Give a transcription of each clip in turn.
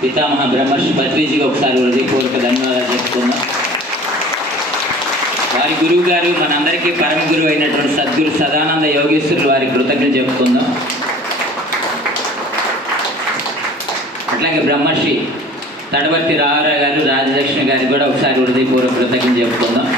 పితామహ బ్రహ్మర్షి పత్రిజీకి ఒకసారి హృదయపూర్వక ధన్యవాదాలు చెప్తున్నాం వారి గురువు గారు మనందరికీ పరమ గురువు అయినటువంటి సద్గురు సదానంద యోగేశ్వరులు వారి కృతజ్ఞత చెప్పుకుందాం. అట్లాగే బ్రహ్మర్షి తడవర్తి రామారావు గారు రాజలక్ష్మి గారికి కూడా ఒకసారి హృదయపూర్వక కృతజ్ఞత చెప్పుకుందాం.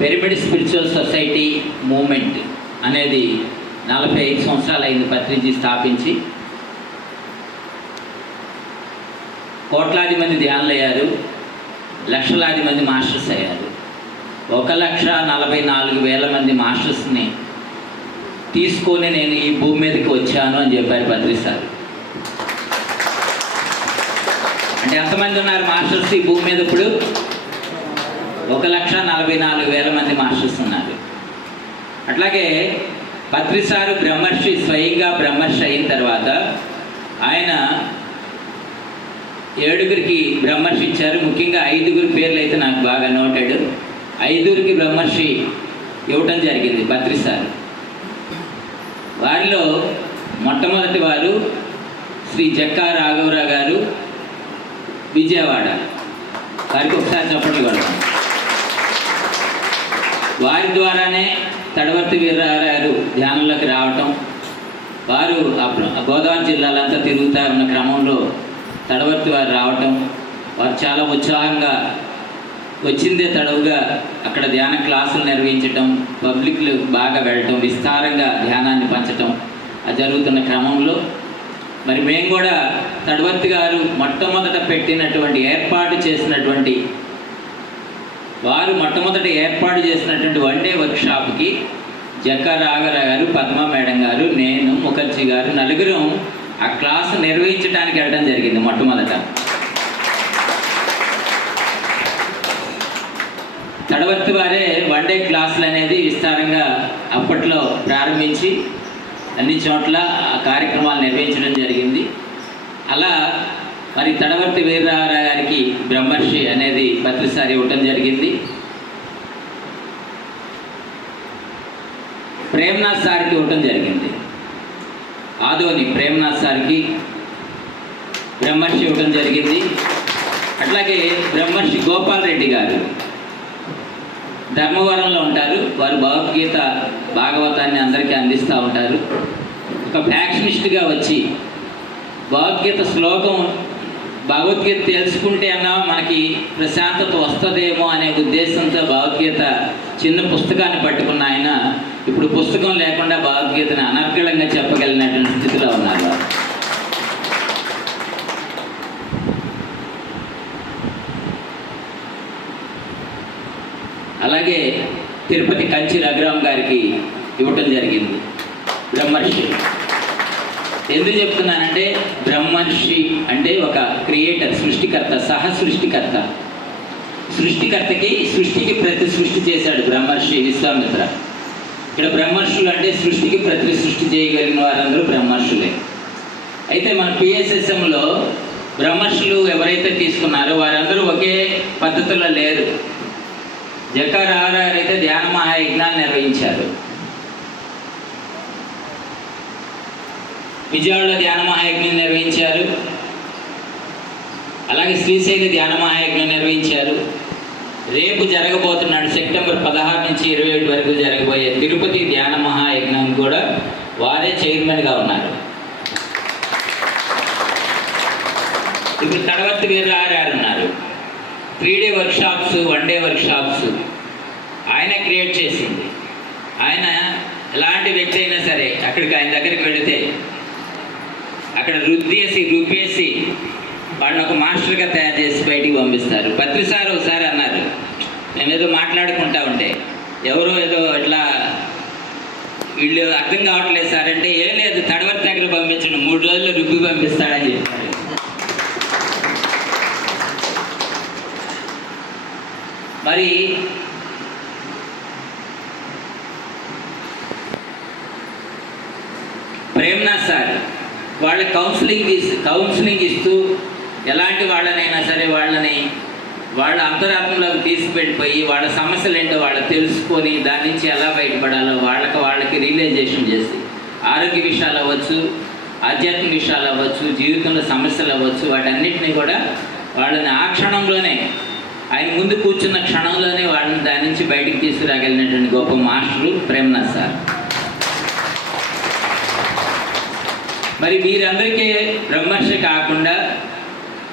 పిరమిడ్ స్పిరిచువల్ సొసైటీ మూమెంట్ అనేది నలభై ఐదు సంవత్సరాలు అయింది పత్రిజీ స్థాపించి. కోట్లాది మంది ధ్యానులు అయ్యారు. లక్షలాది మంది మాస్టర్స్ అయ్యారు. ఒక లక్ష నలభై నాలుగు వేల మంది మాస్టర్స్ని తీసుకొని నేను ఈ భూమి మీదకి వచ్చాను అని చెప్పారు పత్రి సార్. అంటే ఎంతమంది ఉన్నారు మాస్టర్స్ ఈ భూమి మీద ఇప్పుడు? ఒక లక్ష నలభై నాలుగు వేల మంది మాస్టర్స్ ఉన్నారు. అట్లాగే పత్రిసారు బ్రహ్మర్షి స్వయంగా బ్రహ్మర్షి అయిన తర్వాత ఆయన ఏడుగురికి బ్రహ్మర్షి ఇచ్చారు. ముఖ్యంగా ఐదుగురు పేర్లు అయితే నాకు బాగా నోటెడ్. ఐదుగురికి బ్రహ్మర్షి ఇవ్వటం జరిగింది పత్రిసారు. వారిలో మొట్టమొదటి వారు శ్రీ జక్కా రాఘవరావు గారు విజయవాడ. వారికి ఒకసారి చెప్పండి కొడతాం వారి ద్వారానే తడవర్తి వీర్రావు ధ్యానంలోకి రావటం. వారు గోదావరి జిల్లాలంతా తిరుగుతూ ఉన్న క్రమంలో తడవర్తి వారు రావటం. వారు చాలా ఉత్సాహంగా వచ్చిందే తడవుగా అక్కడ ధ్యాన క్లాసులు నిర్వహించటం పబ్లిక్లు బాగా వెళ్ళటం విస్తారంగా ధ్యానాన్ని పంచటం అది జరుగుతున్న క్రమంలో. మరి మేము కూడా తడవర్తి గారు మొట్టమొదట పెట్టినటువంటి ఏర్పాటు చేసినటువంటి వారు మొట్టమొదట ఏర్పాటు చేసినటువంటి వన్ డే వర్క్షాప్కి జక్క రాఘరా గారు పద్మ మేడం గారు నేను ముఖర్జీ గారు నలుగురం ఆ క్లాస్ నిర్వహించడానికి వెళ్ళడం జరిగింది మొట్టమొదట. తడవర్తి వారే వన్ డే క్లాసులు అనేది విస్తారంగా అప్పట్లో ప్రారంభించి అన్ని చోట్ల ఆ కార్యక్రమాలు నిర్వహించడం జరిగింది. అలా మరి తడవర్తి వీరరావు గారికి బ్రహ్మర్షి అనేది మొదటిసారి ఇవ్వటం జరిగింది. ప్రేమ్నాథ్ సార్కి ఇవ్వటం జరిగింది. ఆదోని ప్రేమ్నాథ్ సార్కి బ్రహ్మర్షి ఇవ్వటం జరిగింది. అట్లాగే బ్రహ్మర్షి గోపాల్ రెడ్డి గారు ధర్మవరంలో ఉంటారు. వారు భగవద్గీత భాగవతాన్ని అందరికీ అందిస్తూ ఉంటారు. ఒక ఫ్యాక్షనిస్ట్గా వచ్చి భగవద్గీత శ్లోకం భగవద్గీత తెలుసుకుంటే అన్నా మనకి ప్రశాంతత వస్తుందేమో అనే ఉద్దేశంతో భగవద్గీత చిన్న పుస్తకాన్ని పట్టుకున్న ఆయన ఇప్పుడు పుస్తకం లేకుండా భగవద్గీతను అనర్గళంగా చెప్పగలిగినటువంటి స్థితిలో ఉన్నారు అలాగే తిరుపతి కంచి రఘురామ్ గారికి ఇవ్వటం జరిగింది. బ్రహ్మర్షి. ఎందుకు చెప్తున్నానంటే బ్రహ్మర్షి అంటే ఒక క్రియేటర్ సృష్టికర్త సహ సృష్టికర్త. సృష్టికర్తకి సృష్టికి ప్రతి సృష్టి చేశాడు బ్రహ్మర్షి విశ్వామిత్ర. ఇక్కడ బ్రహ్మర్షులు అంటే సృష్టికి ప్రతి సృష్టి చేయగలిగిన వారందరూ బ్రహ్మర్షులే. అయితే మన పిఎస్ఎస్ఎంలో బ్రహ్మర్షులు ఎవరైతే తీసుకున్నారో వారందరూ ఒకే పద్ధతిలో లేరు. జక్క ఆర్ఆర్ అయితే ధ్యాన మహాయజ్ఞాన్ని నిర్వహించారు. విజయవాడలో ధ్యాన మహాయజ్ఞం నిర్వహించారు. అలాగే శ్రీశైల ధ్యాన మహాయజ్ఞం నిర్వహించారు. రేపు జరగబోతున్నాడు సెప్టెంబర్ పదహారు నుంచి ఇరవై ఏడు వరకు జరగబోయే తిరుపతి ధ్యాన మహాయజ్ఞం కూడా వారే చైర్మన్గా ఉన్నారు. ఇప్పుడు తర్వాత వీరు ఆర్ఆర్ ఉన్నారు. Three day workshops one day workshops ఆయన క్రియేట్ చేసింది. ఆయన ఎలాంటి వ్యక్తి అయినా సరే అక్కడికి ఆయన దగ్గరికి వెళితే అక్కడ రుద్దేసి రుబ్బేసి వాళ్ళని ఒక మాస్టర్గా తయారు చేసి బయటికి పంపిస్తారు. పత్రిసారి ఒకసారి అన్నారు మేము ఏదో మాట్లాడుకుంటా ఉంటే ఎవరో ఏదో ఇట్లా వీళ్ళు అర్థం కావట్లేదు సార్ అంటే ఏం లేదు తడవరి దగ్గర పంపించండి మూడు రోజులు రుబ్బి పంపిస్తాడని చెప్పారు. మరి ప్రేమ్నాథ్ సార్ వాళ్ళ కౌన్సిలింగ్ కౌన్సిలింగ్ ఇస్తూ ఎలాంటి వాళ్ళనైనా సరే వాళ్ళని వాళ్ళ అంతరాత్మలోకి తీసుకువెళ్ళిపోయి వాళ్ళ సమస్యలు ఏంటో వాళ్ళు తెలుసుకొని దాని నుంచి ఎలా బయటపడాలో వాళ్ళకి వాళ్ళకి రియలైజేషన్ చేసి ఆరోగ్య విషయాలు అవ్వచ్చు ఆధ్యాత్మిక విషయాలు అవ్వచ్చు జీవితంలో సమస్యలు అవ్వచ్చు వాటన్నిటిని కూడా వాళ్ళని ఆ క్షణంలోనే ఆయన ముందు కూర్చున్న క్షణంలోనే వాళ్ళని దాని నుంచి బయటికి తీసుకురాగలిగినటువంటి గొప్ప మాస్టరు ప్రేమనాథ్ సార్. మరి వీరందరికీ బ్రహ్మర్షి కాకుండా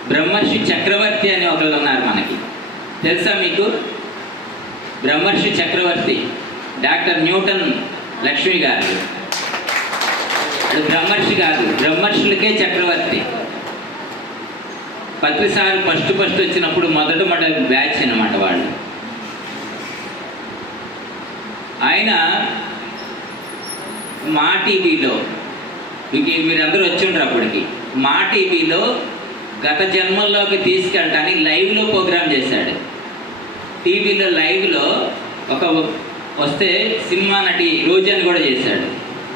బ్రహ్మర్షి చక్రవర్తి అని ఒకళ్ళు ఉన్నారు మనకి. తెలుసా మీకు? బ్రహ్మర్షి చక్రవర్తి డాక్టర్ న్యూటన్ లక్ష్మి గారు. అది బ్రహ్మర్షి కాదు బ్రహ్మర్షులకే చక్రవర్తి. పత్రిసారి ఫస్ట్ ఫస్ట్ వచ్చినప్పుడు మొదట మొదటి బ్యాచ్ అనమాట వాళ్ళు. ఆయన మా టీవీలో మీకు మీరందరూ వచ్చిండ్రు అప్పటికి. మా టీవీలో గత జన్మల్లోకి తీసుకెళ్ళటానికి లైవ్లో ప్రోగ్రామ్ చేశాడు. టీవీలో లైవ్లో ఒక వస్తే సినిమా నటి రోజాని కూడా చేశాడు.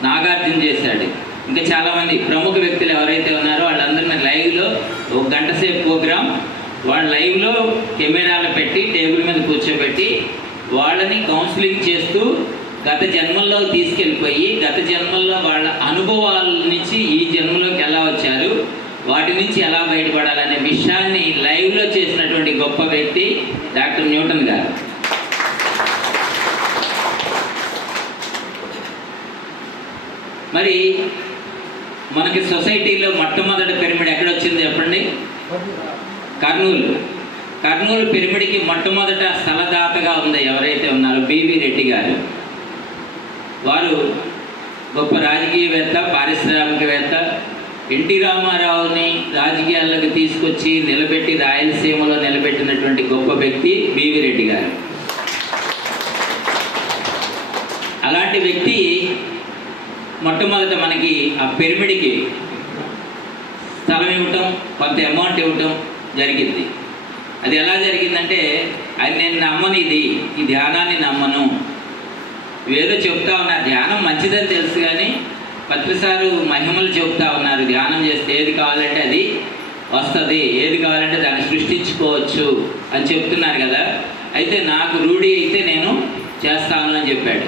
నాగార్జున చేశాడు. ఇంకా చాలామంది ప్రముఖ వ్యక్తులు ఎవరైతే ఉన్నారో వాళ్ళందరినీ లైవ్లో ఒక గంట సేపు ప్రోగ్రామ్ వాళ్ళ లైవ్లో కెమెరాలు పెట్టి టేబుల్ మీద కూర్చోబెట్టి వాళ్ళని కౌన్సిలింగ్ చేస్తూ గత జన్మల్లో తీసుకెళ్ళిపోయి గత జన్మల్లో వాళ్ళ అనుభవాలు నుంచి ఈ జన్మలోకి ఎలా వచ్చారు వాటి నుంచి ఎలా బయటపడాలనే విషయాన్ని లైవ్లో చేసినటువంటి గొప్ప వ్యక్తి డాక్టర్ న్యూటన్ గారు. మరి మనకి సొసైటీలో మొట్టమొదటి పిరమిడ్ ఎక్కడ వచ్చింది చెప్పండి? కర్నూలు. కర్నూలు పిరమిడ్కి మొట్టమొదట స్థలదాతగా ఉంది ఎవరైతే ఉన్నారో బీవీ రెడ్డి గారు. వారు గొప్ప రాజకీయవేత్త పారిశ్రామికవేత్త ఎన్టీ రామారావుని రాజకీయాల్లోకి తీసుకొచ్చి నిలబెట్టి రాయలసీమలో నిలబెట్టినటువంటి గొప్ప వ్యక్తి బీవి రెడ్డి గారు. అలాంటి వ్యక్తి మొట్టమొదట మనకి ఆ పిరమిడ్కి స్థలం ఇవ్వటం కొంత అమౌంట్ ఇవ్వటం జరిగింది. అది ఎలా జరిగిందంటే అది నేను నమ్మను ఇది ఈ ధ్యానాన్ని నమ్మను. ఏదో చెప్తా ఉన్నా ధ్యానం మంచిదని తెలుసు కానీ ప్రతిసారి మహిమలు చెబుతా ఉన్నారు. ధ్యానం చేస్తే ఏది కావాలంటే అది వస్తుంది. ఏది కావాలంటే దాన్ని సృష్టించుకోవచ్చు అని చెప్తున్నారు కదా. అయితే నాకు రూఢి అయితే నేను చేస్తాను అని చెప్పాడు.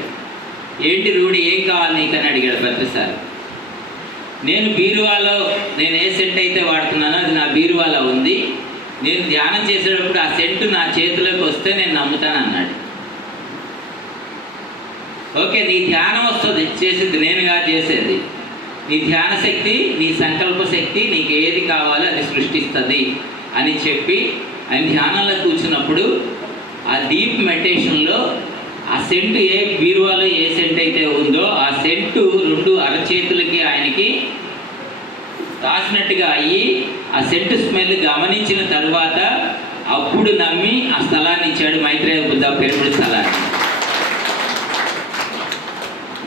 ఏంటి రూఢి? ఏం కావాలి నీకని అడిగాడు ప్రతిసారి నేను బీరువాలో నేను ఏ సెంట్ అయితే వాడుతున్నానో అది నా బీరువాలో ఉంది. నేను ధ్యానం చేసేటప్పుడు ఆ సెంటు నా చేతిలోకి వస్తే నేను నమ్ముతాను అన్నాడు. ఓకే నీ ధ్యానం వస్తుంది. చేసేది నేనుగా చేసేది. నీ ధ్యాన శక్తి నీ సంకల్ప శక్తి నీకు ఏది కావాలో అది సృష్టిస్తుంది అని చెప్పి ఆయన ధ్యానంలో కూర్చున్నప్పుడు ఆ డీప్ మెడిటేషన్లో ఆ సెంటు ఏ బీరువాలో ఏ సెంట్ అయితే ఉందో ఆ సెంటు రెండు అరచేతులకి ఆయనకి రాసినట్టుగా అయ్యి ఆ సెంటు స్మెల్ గమనించిన తర్వాత అప్పుడు నమ్మి ఆ స్థలాన్ని ఇచ్చాడు మైత్రేయ బుద్ధ పెరుగుడు స్థలాన్ని.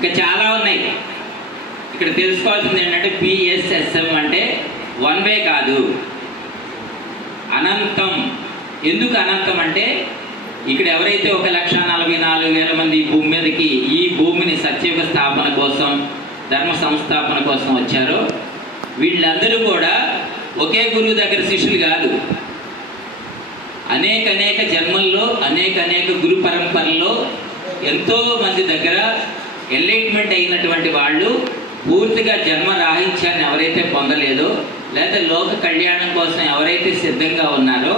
ఇంకా చాలా ఉన్నాయి. ఇక్కడ తెలుసుకోవాల్సింది ఏంటంటే పిఎస్ఎస్ఎం అంటే వన్ వే కాదు. అనంతం. ఎందుకు అనంతం అంటే ఇక్కడ ఎవరైతే ఒక లక్ష నలభై నాలుగు వేల మంది భూమి మీదకి ఈ భూమిని సత్యయుగ స్థాపన కోసం ధర్మ సంస్థాపన కోసం వచ్చారో వీళ్ళందరూ కూడా ఒకే గురువు దగ్గర శిష్యులు కాదు. అనేక అనేక జన్మల్లో అనేక అనేక గురు పరంపరలో ఎంతో మంది దగ్గర ఎన్లైట్మెంట్ అయినటువంటి వాళ్ళు పూర్తిగా జన్మ రాహిత్యాన్ని ఎవరైతే పొందలేదో లేదా లోక కళ్యాణం కోసం ఎవరైతే సిద్ధంగా ఉన్నారో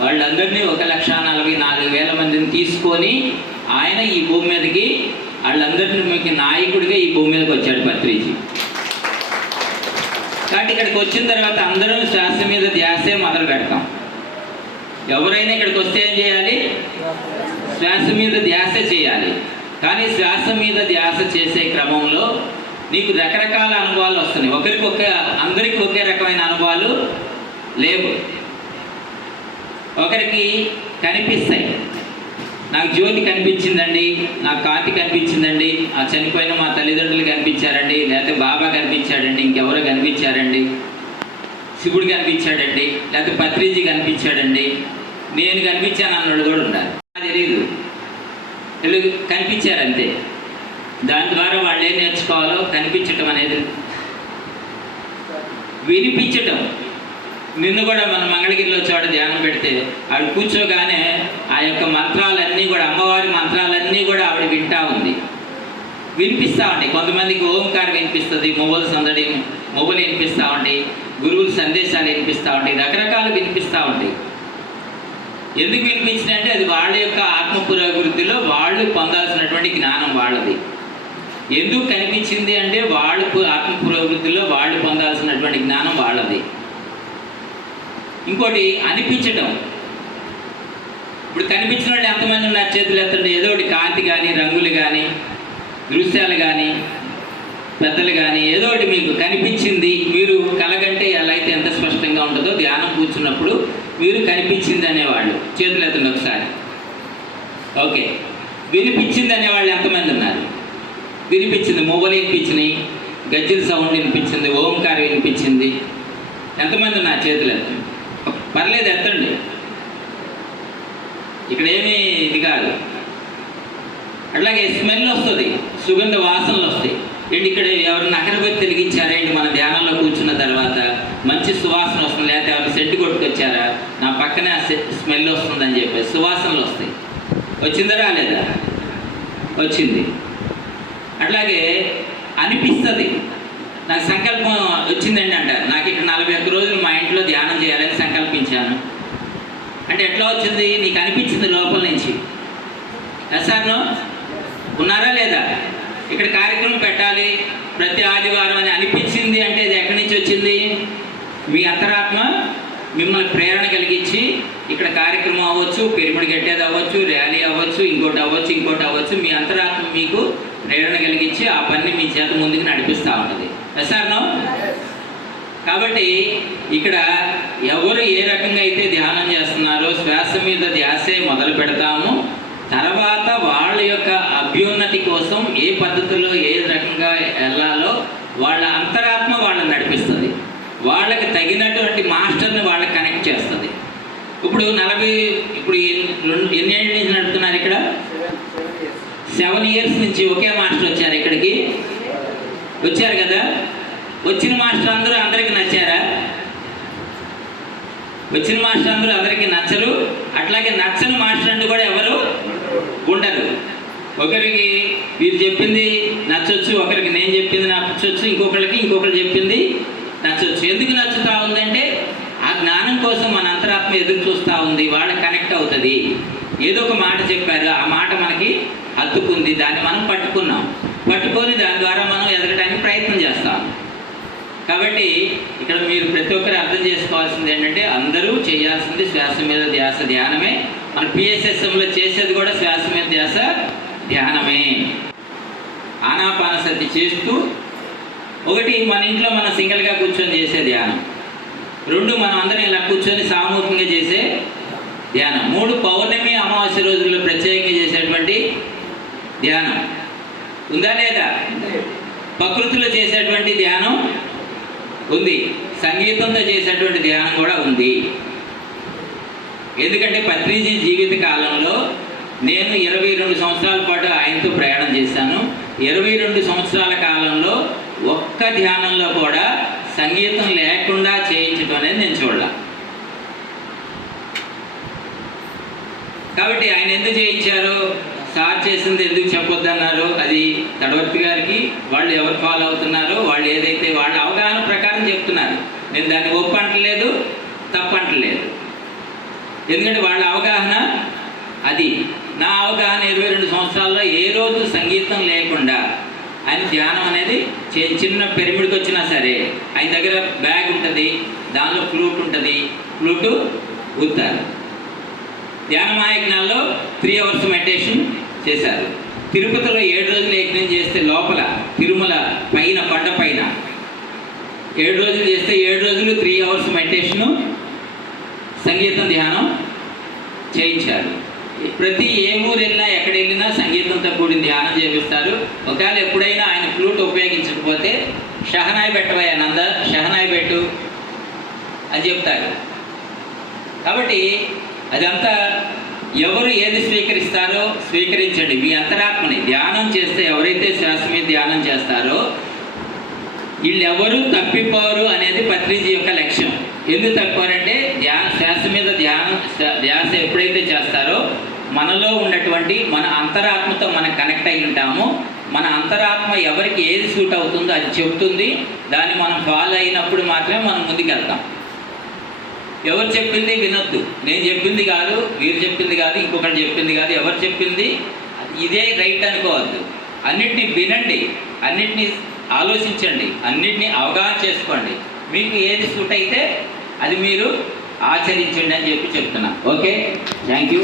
వాళ్ళందరినీ ఒక లక్ష నలభై నాలుగు వేల మందిని తీసుకొని ఆయన ఈ భూమి మీదకి వాళ్ళందరినీ మీకు నాయకుడిగా ఈ భూమి మీదకి వచ్చాడు పత్రిజీ కాబట్టి ఇక్కడికి వచ్చిన తర్వాత అందరం శ్వాస మీద ధ్యాసే మొదలు పెడతాం. ఎవరైనా ఇక్కడికి వస్తే ఏం చేయాలి? శ్వాస మీద ధ్యాస చేయాలి. కానీ శ్వాస మీద ధ్యాస చేసే క్రమంలో నీకు రకరకాల అనుభవాలు వస్తున్నాయి. ఒకరికి ఒక ఒకే రకమైన అనుభవాలు లేవు. ఒకరికి కనిపిస్తాయి. నాకు జ్యోతి కనిపించిందండి నాకు కాంతి కనిపించిందండి ఆ చనిపోయిన మా తల్లిదండ్రులు కనిపించారండి లేకపోతే బాబా కనిపించాడండి ఇంకెవరో కనిపించారండి శివుడు కనిపించాడండి లేకపోతే పత్రిజీ కనిపించాడండి నేను కనిపించాను అన్నాడు కూడా ఉండాలి. నాకు తెలియదు. వీళ్ళు కనిపించారు అంతే దాని ద్వారా వాళ్ళు ఏం నేర్చుకోవాలో కనిపించటం అనేది వినిపించటం. నిన్ను కూడా మన మంగళగిరిలో చోట ధ్యానం పెడితే ఆవిడ కూర్చోగానే ఆ యొక్క మంత్రాలన్నీ కూడా అమ్మవారి మంత్రాలన్నీ కూడా ఆవిడ వింటా ఉంది. వినిపిస్తూ ఉంటాయి కొంతమందికి ఓంకారం వినిపిస్తుంది మొబైల్ సందడి మొబైల్ వినిపిస్తూ ఉంటాయి గురువుల సందేశాలు వినిపిస్తూ ఉంటాయి రకరకాలు వినిపిస్తూ ఉంటాయి ఎందుకు వినిపించిందంటే అది వాళ్ళ యొక్క ఆత్మ పురోభివృద్ధిలో వాళ్ళు పొందాల్సినటువంటి జ్ఞానం వాళ్ళది. ఎందుకు కనిపించింది అంటే వాళ్ళు ఆత్మ పురోభివృద్ధిలో వాళ్ళు పొందాల్సినటువంటి జ్ఞానం వాళ్ళది. ఇంకోటి అనిపించడం ఇప్పుడు కనిపించిన వాళ్ళు ఎంతమంది ఉన్నారు చేతులు ఎత్తండి? ఏదో ఒకటి కాంతి కానీ రంగులు కానీ దృశ్యాలు కానీ పెద్దలు కానీ ఏదో ఒకటి మీకు కనిపించింది మీరు కలగంటే ఎలా అయితే ఎంత స్పష్టంగా ఉంటుందో ధ్యానం కూర్చున్నప్పుడు మీరు కనిపించింది అనేవాళ్ళు. చేతులు ఎత్తండి ఒకసారి. ఓకే. వినిపించింది అనేవాళ్ళు ఎంతమంది ఉన్నారు? వినిపించింది మొబైల్ వినిపించినాయి గజ్జల సౌండ్ వినిపించింది ఓంకారం వినిపించింది. ఎంతమంది ఉన్నారు చేతులు ఎత్తండి? పర్లేదు ఎత్తండి. ఇక్కడ ఏమీ ఇది కాదు. అట్లాగే స్మెల్ వస్తుంది సుగంధ వాసనలు వస్తాయి. అండ్ ఇక్కడ ఎవరిని అగరబత్తి వెలిగించారా అండి మన ధ్యానంలో కూర్చున్న తర్వాత మంచి సువాసన వస్తుంది లేకపోతే ఎవరిని సెట్ కొట్టుకొచ్చారా? నా పక్కనే ఆ స్మెల్ వస్తుందని చెప్పి సువాసనలు వస్తాయి. వచ్చిందా రాలేదా? వచ్చింది. అట్లాగే అనిపిస్తుంది. నాకు సంకల్పం వచ్చిందండి అంటారు. నాకు ఇక్కడ నలభై ఒక్క రోజులు మా ఇంట్లో ధ్యానం చేయాలని సంకల్పించాను. అంటే ఎట్లా వచ్చింది? నీకు అనిపించింది లోపల నుంచి? ఎస్ఆర్నో ఉన్నారా లేదా? ఇక్కడ కార్యక్రమం పెట్టాలి. ప్రతి ఆదివారం అని అనిపించింది అంటే ఇది ఎక్కడి నుంచి వచ్చింది? మీ అంతరాత్మ మిమ్మల్ని ప్రేరణ కలిగించి ఇక్కడ కార్యక్రమం అవ్వచ్చు పిరమిడ్ కట్టేది అవ్వచ్చు ర్యాలీ అవ్వచ్చు ఇంకోటి అవ్వచ్చు ఇంకోటి అవ్వచ్చు. మీ అంతరాత్మ మీకు ప్రేరణ కలిగించి ఆ పని మీ చేత ముందుకు నడిపిస్తూ ఉంటుంది. ఎస్ఆర్నో కాబట్టి ఇక్కడ ఎవరు ఏ రకంగా అయితే ధ్యానం చేస్తున్నారో శ్వాస మీద ధ్యాసే మొదలు పెడతాము. తర్వాత వాళ్ళ యొక్క అభ్యున్నతి కోసం ఏ పద్ధతిలో ఏ రకంగా వెళ్ళాలో వాళ్ళ అంతరాత్మ వాళ్ళని నడిపిస్తుంది. వాళ్ళకి తగినటువంటి మాస్టర్ని వాళ్ళకి కనెక్ట్ చేస్తుంది. ఇప్పుడు నలభై ఇప్పుడు ఎన్ని- రెండు ఎన్ని ఏళ్ళ నుంచి నడుపుతున్నారు ఇక్కడ? సెవెన్ ఇయర్స్ నుంచి ఒకే మాస్టర్ వచ్చారు ఇక్కడికి. వచ్చారు కదా? వచ్చిన మాస్టర్ అందరూ అందరికీ నచ్చారా? వచ్చిన మాస్టర్ అందరూ అందరికీ నచ్చరు. అట్లాగే నచ్చని మాస్టర్ అంటూ కూడా ఎవరు? ఉండరు ఒకరికి మీరు చెప్పింది నచ్చొచ్చు ఒకరికి నేను చెప్పింది నచ్చొచ్చు ఇంకొకరికి ఇంకొకరు చెప్పింది నచ్చొచ్చు. ఎందుకు నచ్చుతా ఉందంటే ఆ జ్ఞానం కోసం మన అంతరాత్మ ఎదురు చూస్తూ ఉంది వాళ్ళకి కనెక్ట్ అవుతుంది. ఏదో ఒక మాట చెప్పారు ఆ మాట మనకి హత్తుకుంది దాన్ని మనం పట్టుకున్నాం. పట్టుకొని దాని ద్వారా మనం ఎదగడానికి ప్రయత్నం చేస్తాం. కాబట్టి ఇక్కడ మీరు ప్రతి ఒక్కరు అర్థం చేసుకోవాల్సింది ఏంటంటే అందరూ చేయాల్సింది శ్వాస మీద ధ్యాస ధ్యానమే. మన పిఎస్ఎస్ఎంలో చేసేది కూడా శ్వాస మీద ధ్యాస ధ్యానమే. ఆనాపానసతి చేస్తూ ఒకటి మన ఇంట్లో మనం సింగిల్గా కూర్చొని చేసే ధ్యానం. రెండు మనం అందరం ఇలా కూర్చొని సామూహికంగా చేసే ధ్యానం. మూడు పౌర్ణమి అమావాస్య రోజుల్లో ప్రత్యేకంగా చేసేటువంటి ధ్యానం. ఉందా లేదా? ప్రకృతిలో చేసేటువంటి ధ్యానం ఉంది. సంగీతంతో చేసేటువంటి ధ్యానం కూడా ఉంది. ఎందుకంటే పత్రిజీ జీవిత కాలంలో నేను ఇరవై రెండు సంవత్సరాల పాటు ఆయనతో ప్రయాణం చేశాను. ఇరవై రెండు సంవత్సరాల కాలంలో ఒక్క ధ్యానంలో కూడా సంగీతం లేకుండా చేయించడం అనేది నేను చూడాల. కాబట్టి ఆయన ఎందుకు చేయించారు? సార్ చేసింది ఎందుకు చెప్పొద్దన్నారు? అది తడవర్తి గారికి వాళ్ళు ఎవరు ఫాలో అవుతున్నారో వాళ్ళు ఏదైతే వాళ్ళ అవగాహన ప్రకారం చెప్తున్నారు. నేను దాన్ని ఒప్పు అంటలేదు. ఎందుకంటే వాళ్ళ అవగాహన అది. నా అవగాహన ఇరవై రెండు సంవత్సరాల్లో ఏ రోజు సంగీతం లేకుండా ఆయన ధ్యానం అనేది చి- చిన్న పిరమిడ్కి వచ్చినా సరే ఆయన దగ్గర బ్యాగ్ ఉంటుంది దానిలో ఫ్లూట్ ఉంటుంది ఫ్లూటు ఊతారు. ధ్యాన మాయజ్ఞాల్లో త్రీ అవర్స్ మెడిటేషన్ చేశారు. తిరుపతిలో ఏడు రోజులు యజ్ఞం చేస్తే లోపల తిరుమల పైన కొండ పైన ఏడు రోజులు చేస్తే ఏడు రోజులు త్రీ అవర్స్ మెడిటేషను సంగీతం ధ్యానం చేయించారు. ప్రతి ఏ ఊరు వెళ్ళినా ఎక్కడ వెళ్ళినా సంగీతంతో కూడిన ధ్యానం చేపిస్తారు. ఒకవేళ ఎప్పుడైనా ఆయన ఫ్లూట్ ఉపయోగించకపోతే షహనాయి పెట్టవయ్యా నంద షహనాయి పెట్టు అని చెప్తారు. కాబట్టి అదంతా ఎవరు ఏది స్వీకరిస్తారో స్వీకరించండి. మీ అంతరాత్మని ధ్యానం చేస్తే ఎవరైతే శ్వాస మీద ధ్యానం చేస్తారో వీళ్ళెవరూ తప్పిపోరు అనేది పత్రిజీ యొక్క లక్ష్యం. ఎందుకు తప్పారంటే ధ్యాన శ్వాస మీద ధ్యానం ధ్యాస ఎప్పుడైతే చేస్తారో మనలో ఉన్నటువంటి మన అంతరాత్మతో మనం కనెక్ట్ అయి ఉంటామో. మన అంతరాత్మ ఎవరికి ఏది సూట్ అవుతుందో అది చెప్తుంది. దాన్ని మనం ఫాలో అయినప్పుడు మాత్రమే మనం ముందుకెళ్తాం. ఎవరు చెప్పింది వినొద్దు. నేను చెప్పింది కాదు వీరు చెప్పింది కాదు ఇంకొకటి చెప్పింది కాదు ఎవరు చెప్పింది? ఇదే రైట్ అనుకోవద్దు. అన్నిటినీ వినండి అన్నిటినీ ఆలోచించండి అన్నిటినీ అవగాహన చేసుకోండి. మీకు ఏది సూట్ అయితే అది మీరు ఆచరించండి అని చెప్పి చెప్తున్నా. Okay thank you